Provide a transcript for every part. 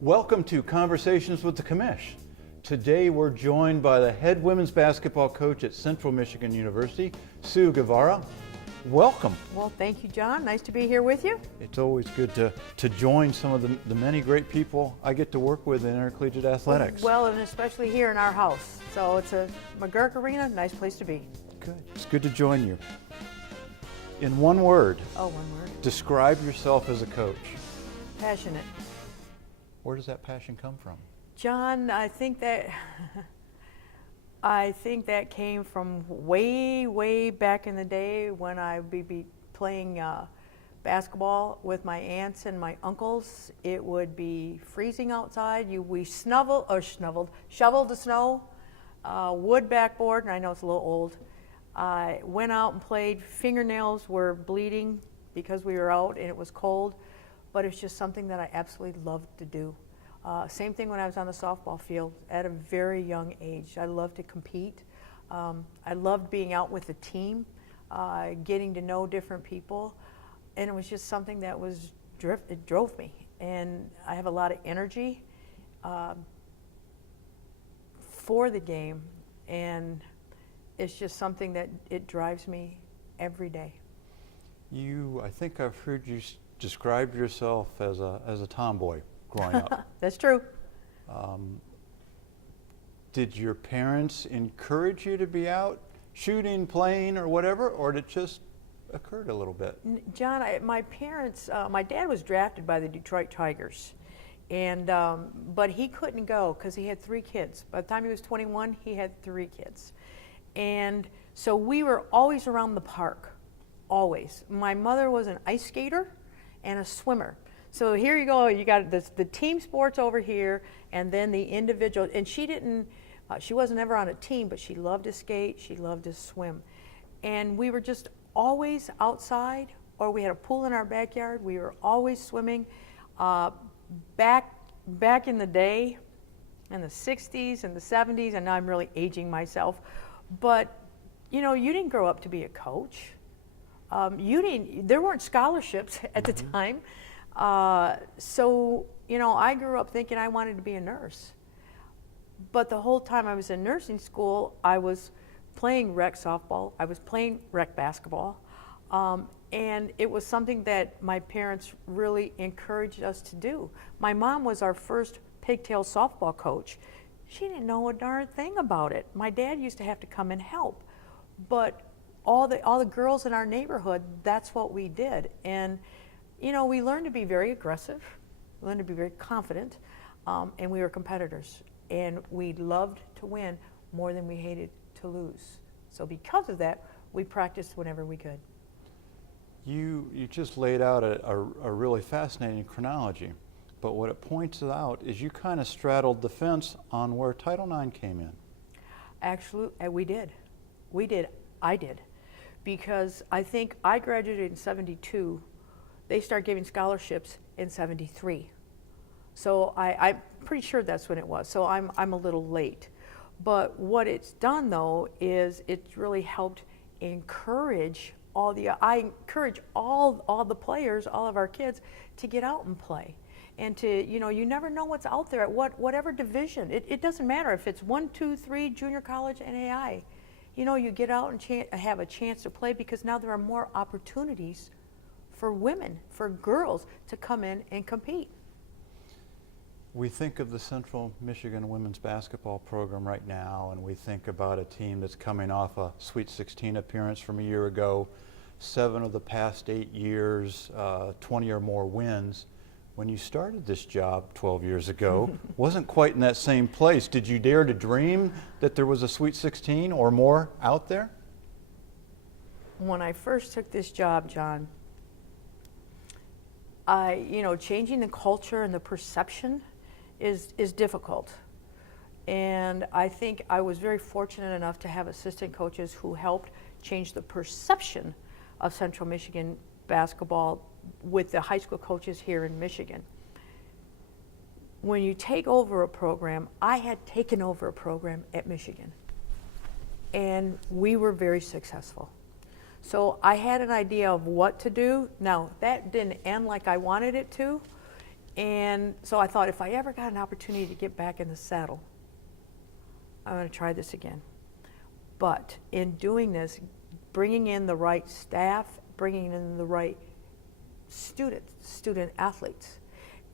Welcome to Conversations with the Commish. Today we're joined by the head women's basketball coach at Central Michigan University, Sue Guevara. Welcome. Well, thank you, John. Nice to be here with you. It's always good to join some of the many great people I get to work with in intercollegiate athletics. Well, and especially here in our house. So it's a McGurk Arena, nice place to be. Good. It's good to join you. In one word. Oh, one word. Describe yourself as a coach. Passionate. Where does that passion come from? John, I think that came from way back in the day when I would be playing basketball with my aunts and my uncles. It would be freezing outside. We shoveled the snow, wood backboard, and I know it's a little old. I went out and played. Fingernails were bleeding because we were out and it was cold, but it's just something that I absolutely loved to do. Same thing when I was on the softball field at a very young age. I loved to compete. I loved being out with the team, getting to know different people, and it was just something that it drove me. And I have a lot of energy for the game, and it's just something that it drives me every day. I think I've heard you describe yourself as a tomboy growing up. That's true. Did your parents encourage you to be out shooting, playing, or whatever, or did it just occurred a little bit? John, my parents, my dad was drafted by the Detroit Tigers, and but he couldn't go because he had 3 kids. By the time he was 21, he had 3 kids. And so we were always around the park, always. My mother was an ice skater and a swimmer. So here you go, you got the team sports over here, and then the individual, and she wasn't ever on a team, but she loved to skate, she loved to swim. And we were just always outside, or we had a pool in our backyard, we were always swimming. Back in the day, in the 60s and the 70s, and now I'm really aging myself, but you didn't grow up to be a coach. There weren't scholarships at the time. So I grew up thinking I wanted to be a nurse. But the whole time I was in nursing school, I was playing rec softball, I was playing rec basketball, and it was something that my parents really encouraged us to do. My mom was our first pigtail softball coach. She didn't know a darn thing about it. My dad used to have to come and help. But all the girls in our neighborhood, that's what we did. And we learned to be very aggressive, we learned to be very confident, and we were competitors. And we loved to win more than we hated to lose. So because of that, we practiced whenever we could. You just laid out a really fascinating chronology, but what it points out is you kind of straddled the fence on where Title IX came in. Actually, we did. I did. Because I think I graduated in 72. They start giving scholarships in 73. So I'm pretty sure that's when it was. So I'm a little late. But what it's done though is it's really helped encourage all the players, all of our kids, to get out and play. And to, you never know what's out there at whatever division. It doesn't matter if it's 1, 2, 3, junior college, NAI. You get out and have a chance to play because now there are more opportunities for women, for girls to come in and compete. We think of the Central Michigan women's basketball program right now, and we think about a team that's coming off a Sweet 16 appearance from a year ago, 7 of the past 8 years, 20 or more wins. When you started this job 12 years ago, wasn't quite in that same place. Did you dare to dream that there was a Sweet 16 or more out there? When I first took this job, John, changing the culture and the perception is difficult. And I think I was very fortunate enough to have assistant coaches who helped change the perception of Central Michigan basketball with the high school coaches here in Michigan. When you take over a program, I had taken over a program at Michigan, and we were very successful. So I had an idea of what to do. Now, that didn't end like I wanted it to, And so I thought, if I ever got an opportunity to get back in the saddle, I'm going to try this again. But in doing this, bringing in the right staff, bringing in the right student athletes.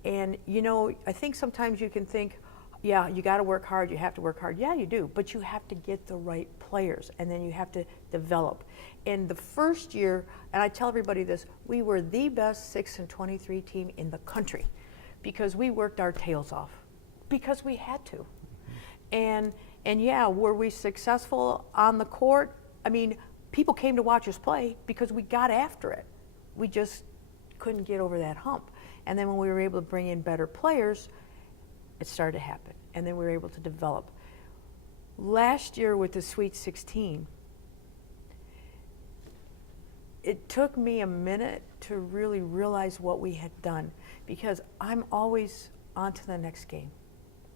And you know, I think sometimes you can think, yeah, you got to work hard, you have to work hard. Yeah, you do, but you have to get the right players, and then you have to develop. And the first year, and I tell everybody this, we were the best 6-23 team in the country because we worked our tails off, because we had to. And yeah, were we successful on the court? I mean, people came to watch us play because we got after it. We just couldn't get over that hump. And then when we were able to bring in better players, it started to happen. And then we were able to develop. Last year with the Sweet 16, it took me a minute to really realize what we had done, because I'm always on to the next game,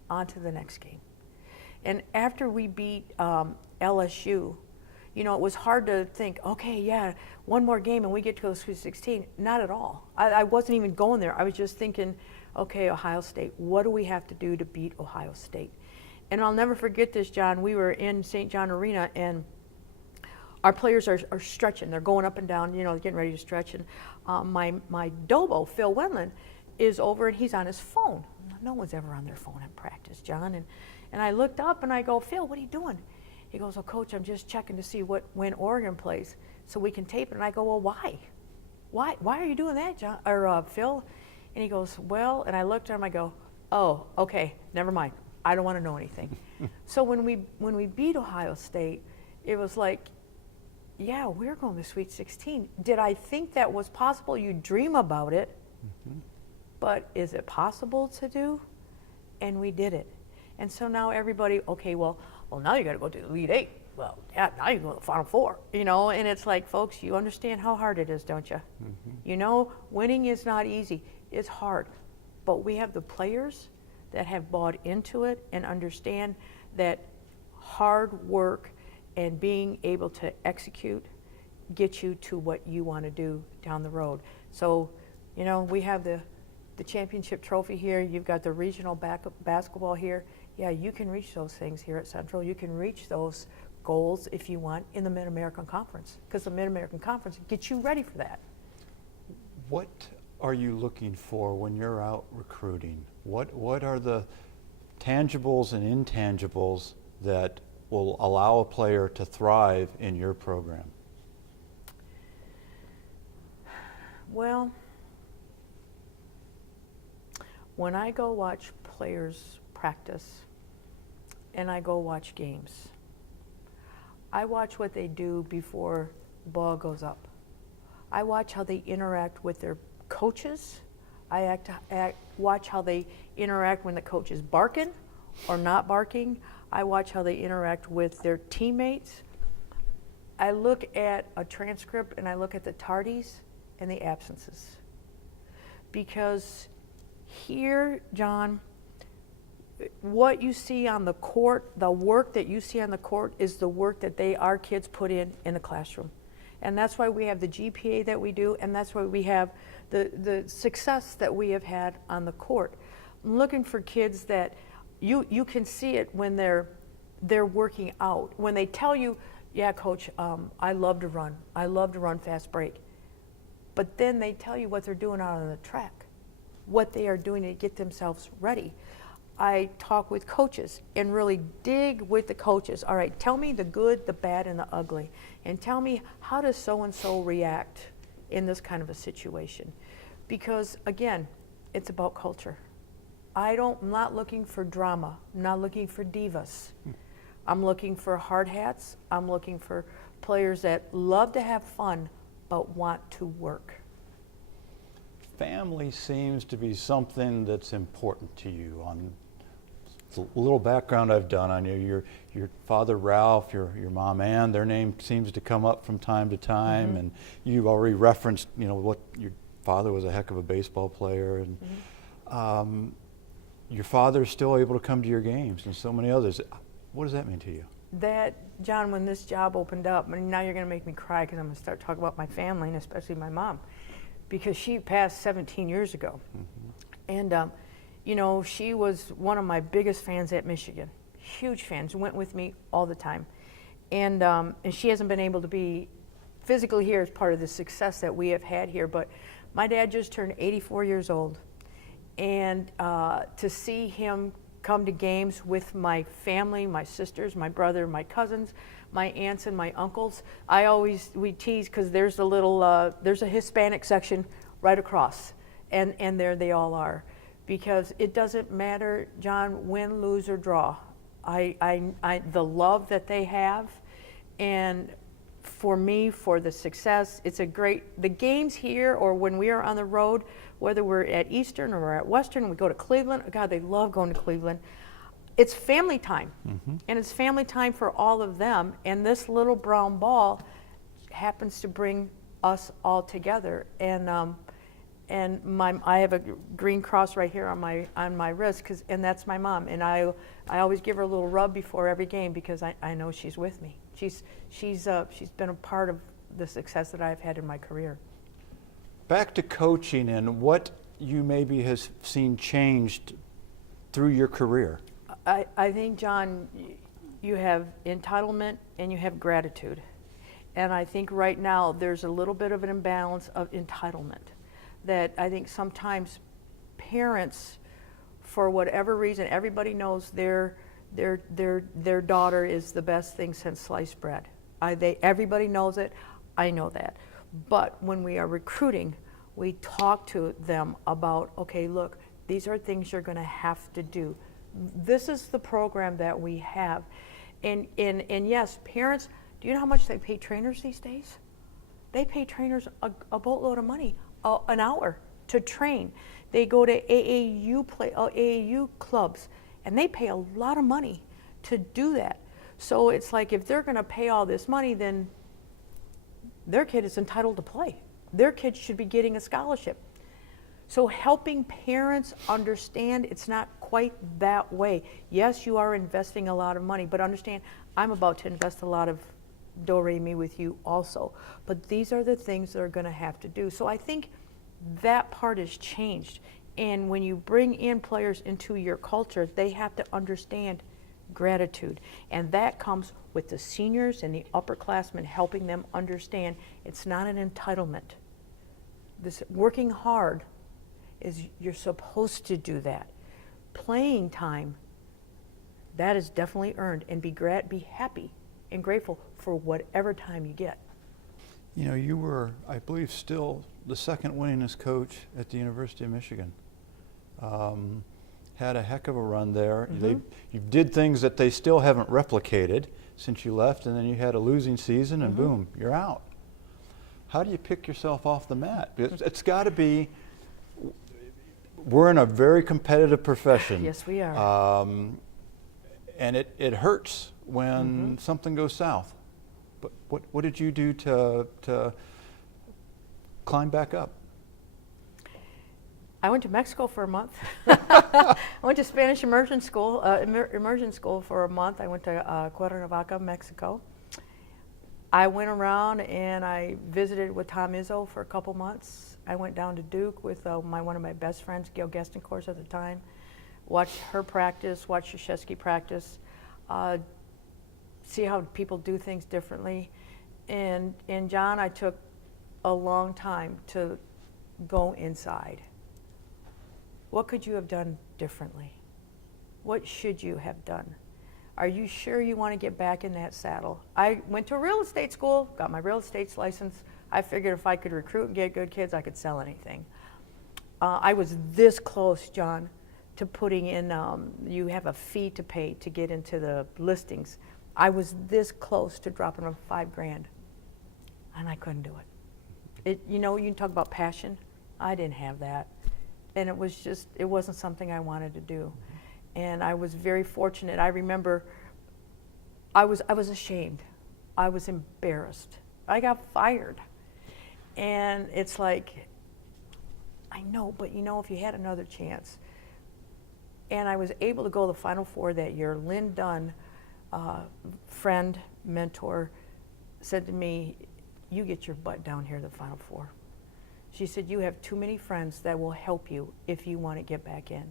on to the next game. And after we beat LSU, you know, it was hard to think, okay, yeah, one more game and we get to go to Sweet 16. Not at all. I wasn't even going there. I was just thinking, okay, Ohio State, what do we have to do to beat Ohio State? And I'll never forget this, John. We were in St. John Arena, and our players are stretching. They're going up and down, you know, getting ready to stretch. And my Dobo, Phil Wendland, is over, and he's on his phone. No one's ever on their phone in practice, John. And I looked up, and I go, Phil, what are you doing? He goes, oh, Coach, I'm just checking to see when Oregon plays so we can tape it. And I go, well, why? Why are you doing that, John, or Phil? And he goes, well, and I looked at him, I go, oh, okay, never mind. I don't want to know anything. So when we beat Ohio State, it was like, yeah, we're going to Sweet 16. Did I think that was possible? You dream about it, but is it possible to do? And we did it. And so now everybody, okay, well, now you got to go to the Elite Eight. Well, yeah, now you go to the Final Four, you know, and it's like, folks, you understand how hard it is, don't you? You know, winning is not easy. It's hard. But we have the players that have bought into it and understand that hard work and being able to execute gets you to what you want to do down the road. So, you know, we have the championship trophy here. You've got the regional basketball here. Yeah, you can reach those things here at Central. You can reach those goals if you want in the Mid-American Conference, because the Mid-American Conference gets you ready for that. What are you looking for when you're out recruiting? What are the tangibles and intangibles that will allow a player to thrive in your program? Well, when I go watch players practice and I go watch games, I watch what they do before the ball goes up. I watch how they interact with their coaches. I watch how they interact when the coach is barking or not barking. I watch how they interact with their teammates. I look at a transcript and I look at the tardies and the absences. Because here, John, what you see on the court, the work that you see on the court is the work that our kids put in the classroom. And that's why we have the GPA that we do, and that's why we have the success that we have had on the court. I'm looking for kids that you can see it when they're working out. When they tell you, yeah, Coach, I love to run. I love to run fast break. But then they tell you what they're doing out on the track, what they are doing to get themselves ready. I talk with coaches and really dig with the coaches. All right, tell me the good, the bad, and the ugly. And tell me, how does so-and-so react in this kind of a situation? Because, again, it's about culture. I'm not looking for drama. I'm not looking for divas. I'm looking for hard hats. I'm looking for players that love to have fun but want to work. Family seems to be something that's important to you. On the little background I've done on you, your father Ralph, your mom Ann, their name seems to come up from time to time, and you've already referenced, you know, what your father was a heck of a baseball player, and your father's still able to come to your games, and so many others. What does that mean to you? That, John, when this job opened up, and now you're going to make me cry because I'm going to start talking about my family, and especially my mom, because she passed 17 years ago. And, you know, she was one of my biggest fans at Michigan. Huge fans, went with me all the time. And she hasn't been able to be physically here as part of the success that we have had here, but my dad just turned 84 years old. And to see him come to games with my family, my sisters, my brother, my cousins, my aunts and my uncles, we tease because there's a Hispanic section right across, and there they all are. Because it doesn't matter, John, win, lose, or draw. The love that they have, and for me, for the success, the games here or when we are on the road, whether we're at Eastern or we're at Western, we go to Cleveland. God, they love going to Cleveland. It's family time, and it's family time for all of them. And this little brown ball happens to bring us all together. And I have a green cross right here on my wrist, and that's my mom. And I always give her a little rub before every game because I know she's with me. She's been a part of the success that I've had in my career. Back to coaching and what you maybe has seen changed through your career. I think, John, you have entitlement and you have gratitude. And I think right now there's a little bit of an imbalance of entitlement. That I think sometimes parents, for whatever reason, everybody knows their daughter is the best thing since sliced bread. Everybody knows it. I know that. But when we are recruiting, we talk to them about, okay, look, these are things you're going to have to do. This is the program that we have. And yes, parents, do you know how much they pay trainers these days? They pay trainers a boatload of money an hour to train. They go to AAU clubs, and they pay a lot of money to do that. So it's like if they're going to pay all this money, then their kid is entitled to play. Their kid should be getting a scholarship. So helping parents understand it's not quite that way. Yes, you are investing a lot of money, but understand I'm about to invest a lot of do-re-mi with you also. But these are the things they're going to have to do. So I think that part has changed. And when you bring in players into your culture, they have to understand gratitude. And that comes with the seniors and the upperclassmen helping them understand it's not an entitlement. This working hard is you're supposed to do that. Playing time, that is definitely earned, and be happy and grateful for whatever time you get. You know, you were, I believe, still the second winningest coach at the University of Michigan. Had a heck of a run there. You did things that they still haven't replicated since you left, and then you had a losing season, and boom, you're out. How do you pick yourself off the mat? It's got to be, we're in a very competitive profession. Yes, we are. And it hurts when something goes south. But what did you do to climb back up? I went to Mexico for a month. I went to Spanish immersion school for a month. I went to Cuernavaca, Mexico. I went around and I visited with Tom Izzo for a couple months. I went down to Duke with one of my best friends, Gail Gestencourse at the time. Watched her practice, watched Krzyzewski practice, see how people do things differently. And John, I took a long time to go inside. What could you have done differently? What should you have done? Are you sure you want to get back in that saddle? I went to a real estate school, got my real estate license. I figured if I could recruit and get good kids, I could sell anything. I was this close, John, to putting in, you have a fee to pay to get into the listings. I was this close to dropping them $5,000, and I couldn't do it. You know, you can talk about passion. I didn't have that. And it wasn't something I wanted to do. And I was very fortunate. I remember I was ashamed. I was embarrassed. I got fired. And it's like, I know, but you know, if you had another chance. And I was able to go to the Final Four that year. Lynn Dunn, friend, mentor, said to me, you get your butt down here to the Final Four. She said, you have too many friends that will help you if you want to get back in.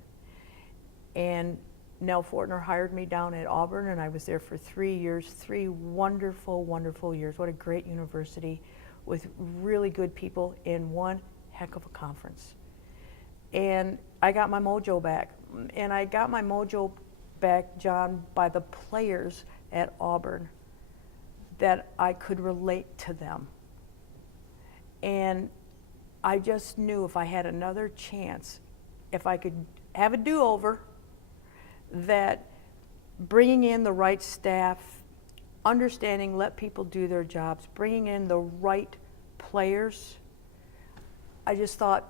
And Nell Fortner hired me down at Auburn, and I was there for 3 years, 3 wonderful, wonderful years. What a great university with really good people in one heck of a conference. And I got my mojo back. And I got my mojo back, John, by the players at Auburn, that I could relate to them. And I just knew if I had another chance, if I could have a do-over, that bringing in the right staff, understanding, let people do their jobs, bringing in the right players, I just thought,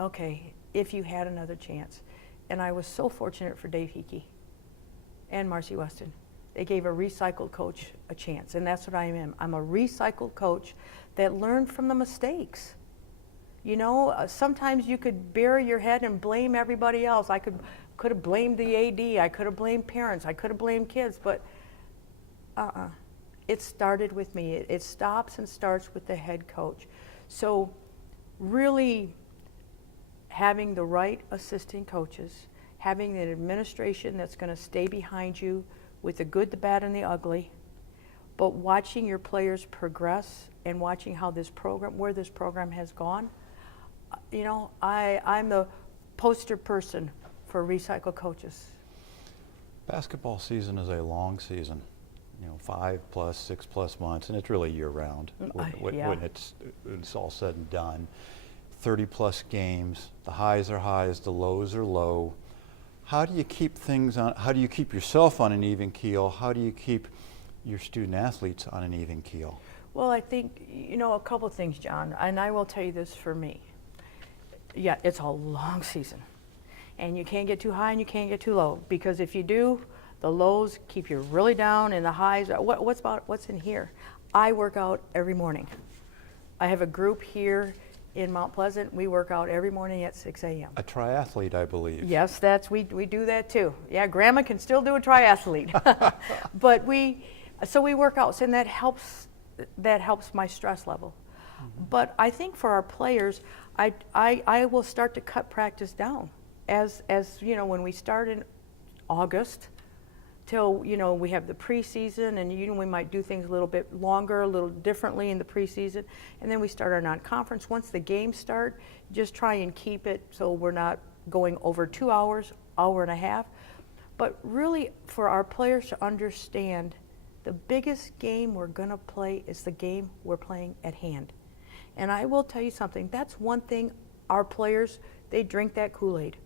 okay, if you had another chance. And I was so fortunate for Dave Hickey and Marcy Weston. They gave a recycled coach a chance, and that's what I am. I'm a recycled coach that learned from the mistakes. You know, sometimes you could bury your head and blame everybody else. I could have blamed the AD, I could have blamed parents, I could have blamed kids, but it started with me. It stops and starts with the head coach. So really having the right assistant coaches, having an administration that's going to stay behind you with the good, the bad, and the ugly, but watching your players progress and watching how this program, where this program has gone. You know, I'm the poster person for recycle coaches. Basketball season is a long season, you know, 5+, 6+ months, and it's really year-round when it's all said and done. 30+ games, the highs are highs, the lows are low. How do you keep things on, how do you keep yourself on an even keel? How do you keep your student athletes on an even keel? Well, I think, you know, a couple things, John, and I will tell you this for me. Yeah, it's a long season, and you can't get too high and you can't get too low, because if you do, the lows keep you really down and the highs, what's in here? I work out every morning. I have a group here in Mount Pleasant. We work out every morning at 6 a.m. A triathlete, I believe. Yes, we do that too. Yeah, Grandma can still do a triathlete. But so we work out, and that helps my stress level. Mm-hmm. But I think for our players, I will start to cut practice down as you know, when we start in August till, you know, we have the preseason, and you know, we might do things a little bit longer, a little differently in the preseason, and then we start our non-conference. Once the games start, just try and keep it so we're not going over 2 hours, hour and a half. But really, for our players to understand, the biggest game we're going to play is the game we're playing at hand. And I will tell you something, that's one thing our players, they drink that Kool-Aid.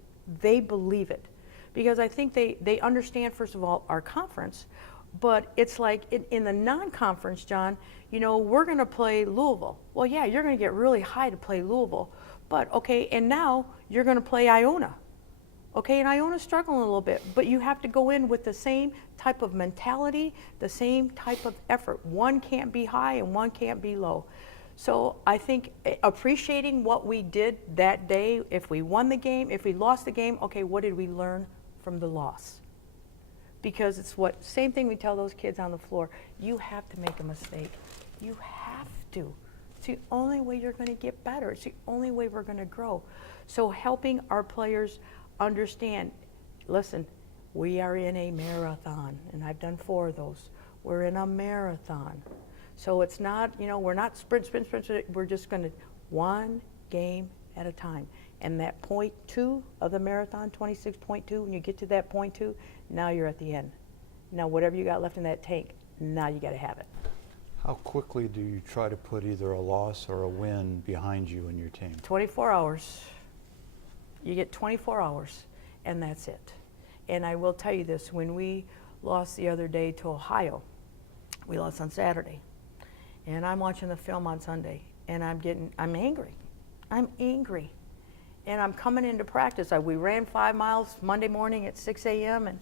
They believe it. Because I think they understand, first of all, our conference, but it's like in the non-conference, John, you know, we're going to play Louisville. Well, yeah, you're going to get really high to play Louisville, but okay, and now you're going to play Iona. Okay, and Iona's struggling a little bit, but you have to go in with the same type of mentality, the same type of effort. One can't be high and one can't be low. So I think appreciating what we did that day, if we won the game, if we lost the game, okay, what did we learn from the loss? Because it's same thing we tell those kids on the floor. You have to make a mistake. You have to. It's the only way you're going to get better. It's the only way we're going to grow. So helping our players understand, listen, we are in a marathon, and I've done 4 of those. We're in a marathon. So it's not, you know, we're not sprint. We're just going to one game at a time. And that point 2 of the marathon, 26.2, when you get to that point 2, now you're at the end. Now whatever you got left in that tank, now you got to have it. How quickly do you try to put either a loss or a win behind you and your team? 24 hours. You get 24 hours, and that's it. And I will tell you this, when we lost the other day to Ohio, we lost on Saturday. And I'm watching the film on Sunday, and I'm angry. I'm angry. And I'm coming into practice. We ran 5 miles Monday morning at 6 a.m., and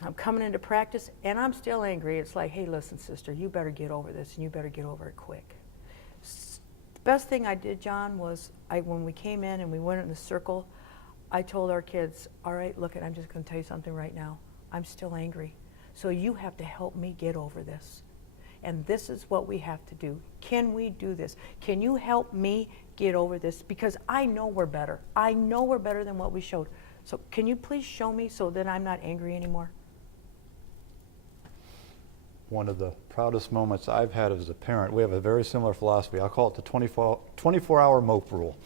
I'm coming into practice, and I'm still angry. It's like, hey, listen, sister, you better get over this, and you better get over it quick. The best thing I did, John, was when we came in and we went in the circle, I told our kids, all right, look, I'm just going to tell you something right now. I'm still angry. So you have to help me get over this. and this is what we have to do. Can we do this? Can you help me get over this? Because I know we're better. I know we're better than what we showed. So can you please show me so that I'm not angry anymore? One of the proudest moments I've had as a parent, we have a very similar philosophy. I call it the 24-hour mope rule.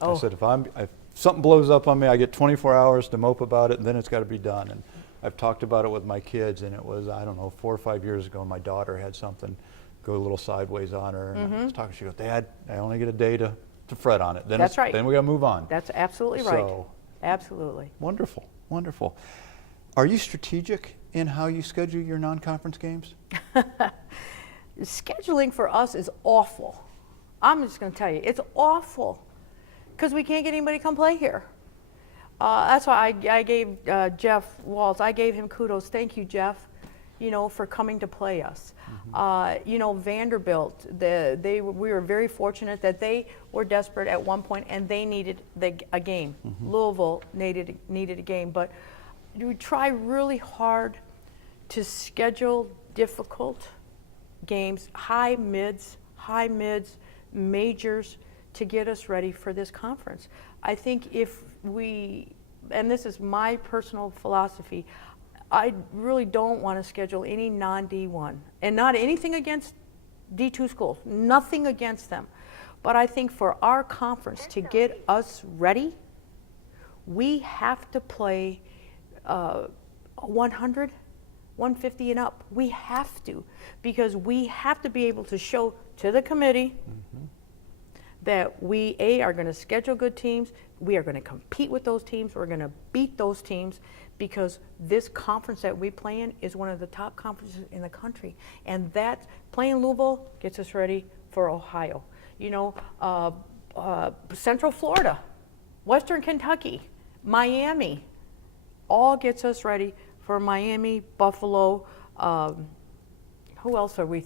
Oh. I said, if something blows up on me, I get 24 hours to mope about it, and then it's got to be done. And I've talked about it with my kids, and it was, I don't know, 4 or 5 years ago, my daughter had something go a little sideways on her, and I was talking, she goes, Dad, I only get a day to fret on it. Then That's right. Then we got to move on. That's absolutely right. So, absolutely. wonderful, wonderful. Are you strategic in how you schedule your non-conference games? Scheduling for us is awful. I'm just going to tell you, it's awful because we can't get anybody to come play here. That's why I gave Jeff Waltz, I gave him kudos. Thank you, Jeff, for coming to play us. Vanderbilt, we were very fortunate that they were desperate at one point and they needed a game. Louisville needed a game, but we try really hard to schedule difficult games, high mids, majors, to get us ready for this conference. I think if we, and this is my personal philosophy, I really don't want to schedule any non-D1, and not anything against D2 schools, nothing against them. But I think for our conference to get us ready, we have to play 100, 150 and up. We have to, because we have to be able to show to the committee that we, are going to schedule good teams, we are going to compete with those teams, we're going to beat those teams, because this conference that we play in is one of the top conferences in the country. And that, playing Louisville gets us ready for Ohio. Central Florida, Western Kentucky, Miami, all gets us ready for Miami, Buffalo, who else are we?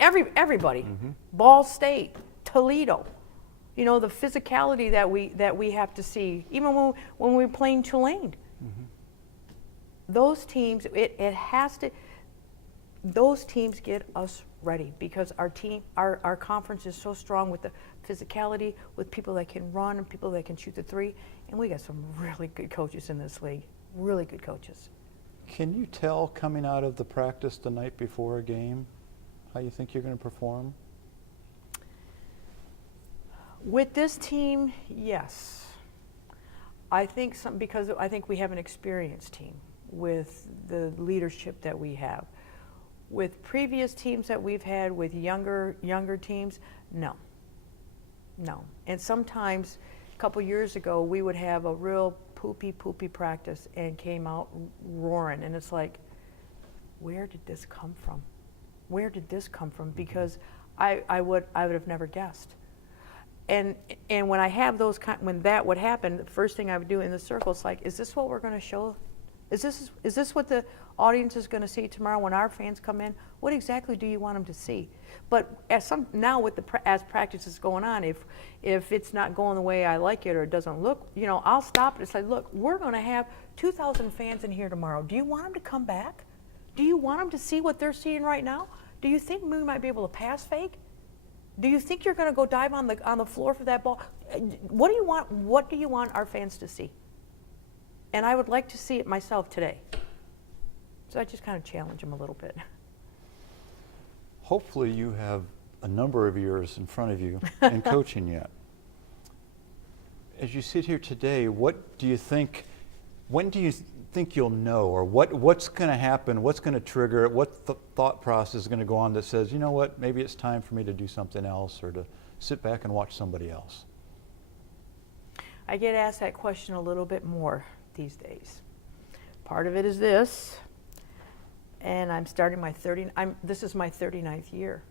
Everybody. Ball State, Toledo. The physicality that we have to see, even when we're playing Tulane. Those teams, those teams get us ready, because our conference is so strong with the physicality, with people that can run and people that can shoot the three, and we got some really good coaches in this league, really good coaches. Can you tell coming out of the practice the night before a game how you think you're going to perform? With this team, yes. I think because I think we have an experienced team with the leadership that we have. With previous teams that we've had, with younger teams, no. And sometimes, a couple years ago, we would have a real poopy practice and came out roaring, and it's like, where did this come from? Where did this come from? Because I would have never guessed. And when I have those when that would happen, the first thing I would do in the circle is like, is this what we're going to show? Is this what the audience is going to see tomorrow when our fans come in? What exactly do you want them to see? But now with as practice is going on, if it's not going the way I like it or it doesn't look, I'll stop it and say, look, we're going to have 2,000 fans in here tomorrow. Do you want them to come back? Do you want them to see what they're seeing right now? Do you think we might be able to pass fake? Do you think you're going to go dive on the floor for that ball? What do you want? What do you want our fans to see? And I would like to see it myself today. So I just kind of challenge them a little bit. Hopefully you have a number of years in front of you in coaching yet. As you sit here today, what do you think, when do you think you'll know, or what's going to happen, what's going to trigger it, what thought process is going to go on that says, you know what, maybe it's time for me to do something else or to sit back and watch somebody else? I get asked that question a little bit more these days. Part of it is this, and I'm starting this is my 39th year.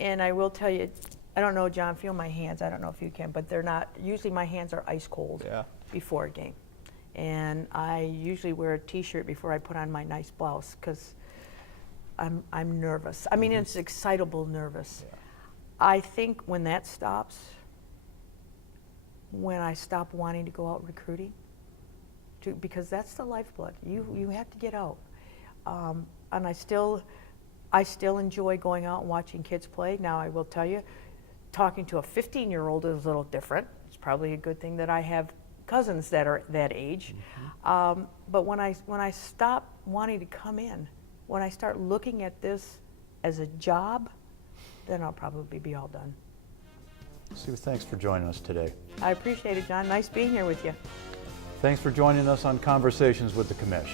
And I will tell you, I don't know, John, feel my hands, I don't know if you can, but they're not, usually my hands are ice cold before a game. And I usually wear a t-shirt before I put on my nice blouse, because I'm nervous. I mean, it's excitable nervous. Yeah. I think when that stops, when I stop wanting to go out recruiting, because that's the lifeblood. You have to get out. And I still I still enjoy going out and watching kids play. Now, I will tell you, talking to a 15-year-old is a little different. It's probably a good thing that I have cousins that are that age. But when I stop wanting to come in, when I start looking at this as a job, then I'll probably be all done. Sue, thanks for joining us today. I appreciate it, John. Nice being here with you. Thanks for joining us on Conversations with the Commish.